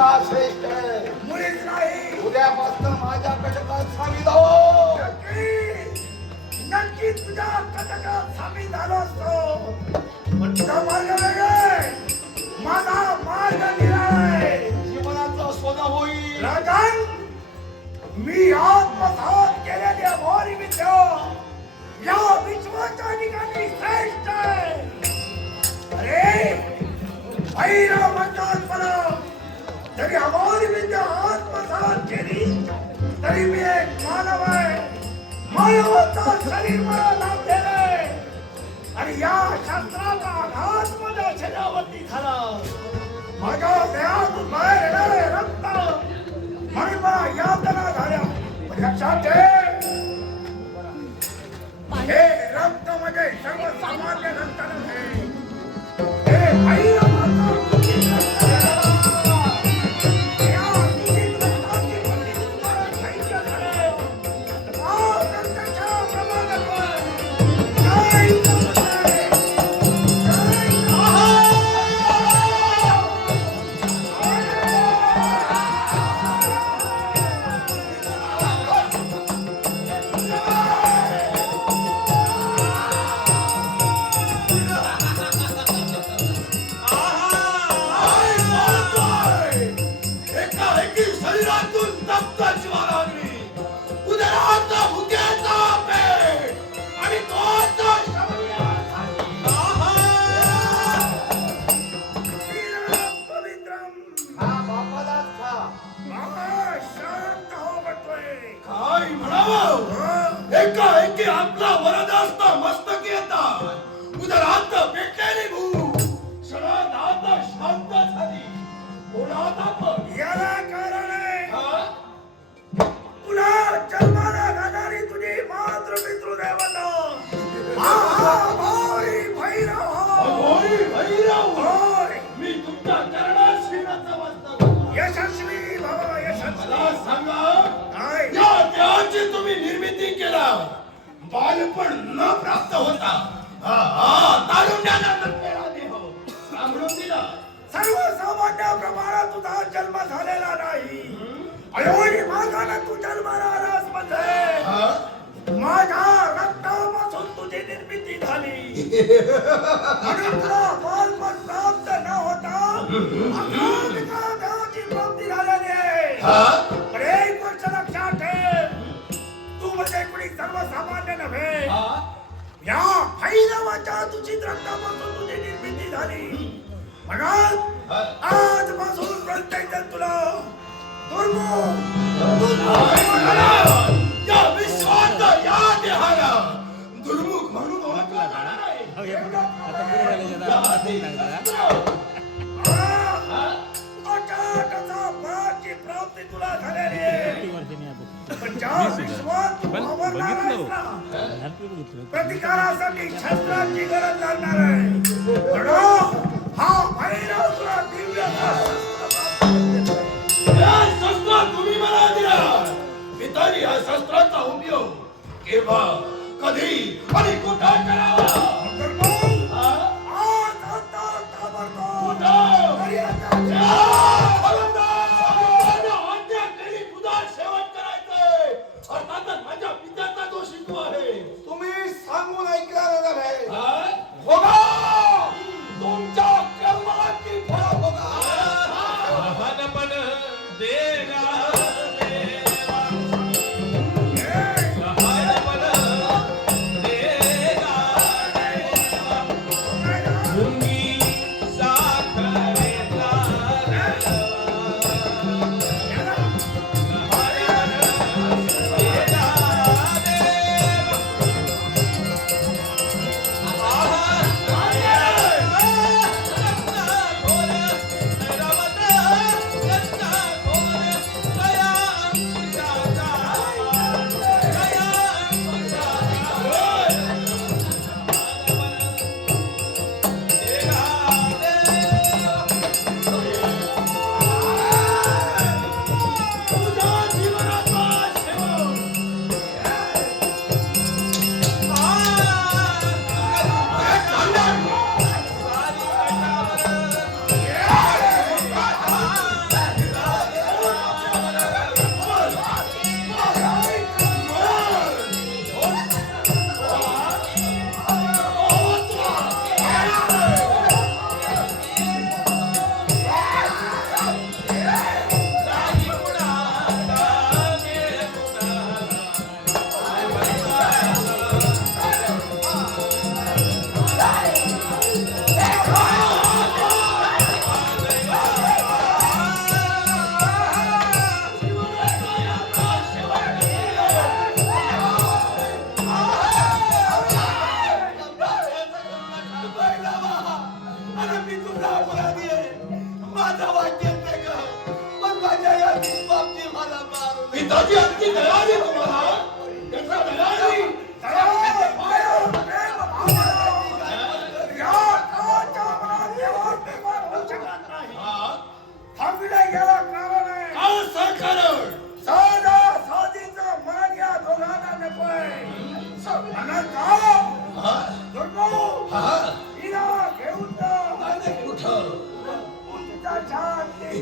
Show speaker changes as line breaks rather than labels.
आवडीपेक्षा श्रेष्ठ आहे
मुळीच नाही।
उद्यापासून माझ्याकडे का सामी जाओ
नक्की। तुझ्या कटकात सामील झालो असतो। पण तुझा मार्ग वेगळा. माझा मार्ग निराळा।
जीवनाचं सोनं होईल।
राजन मी आत्मसात केलेली अघोरी विद्या या विश्वाच्या ठिकाणी श्रेष्ठ आहे अरे भैरव म्हणतात मला जरी अघोरी विद्या आत्मसात केली तरी मी एक मानव आहे. मानवाचा शरीर मला लाभलेलं आहे. आणि या शास्त्राचा आघात माझ्या शरीरावरती झाला. माझ्या देहातून बाहेर येणारे रक्त म्हणून मला यातना झाल्या. पण लक्षात ठेव. हे रक्त म्हणजे सर्वसामान्य रक्त.
सांगा.
काय
या देहाची तुम्ही निर्मिती केला बालपण न प्राप्त होता. तारुण्याला नटलेला देह
सर्वसामान्याप्रमाणे तुझा जन्म झालेला नाही. अयोनी मागानं तू जन्माला आलास म्हणजे? माझ्या रक्तापासून तुझी निर्मिती झाली. तुला बालपण प्राप्त न होता प्राप्ती झालेली आहे. या भैरवाच्या दूषित रक्तापासून तुझी निर्मिती झाली. म्हणून आजपासून प्रत्येक तुला दुर्मुख?
या विश्वात या देहाला दुर्मुख म्हणून ओळखला जाणार
फळाची प्राप्ती तुला झालेली आहे. पण ज्या विश्वात
पण बघितलं बघितलं
प्रतिकारासाठी शस्त्रांची गरज लागणार आहे. हा भैरव तुला दिव्य शस्त्र
या शस्त्र तुम्ही मला दिला. पितानी या शस्त्राचा उपयोग केव्हा कधी आणि कुठं करावा? हा?
आज आता ताबडतोब
कुठं?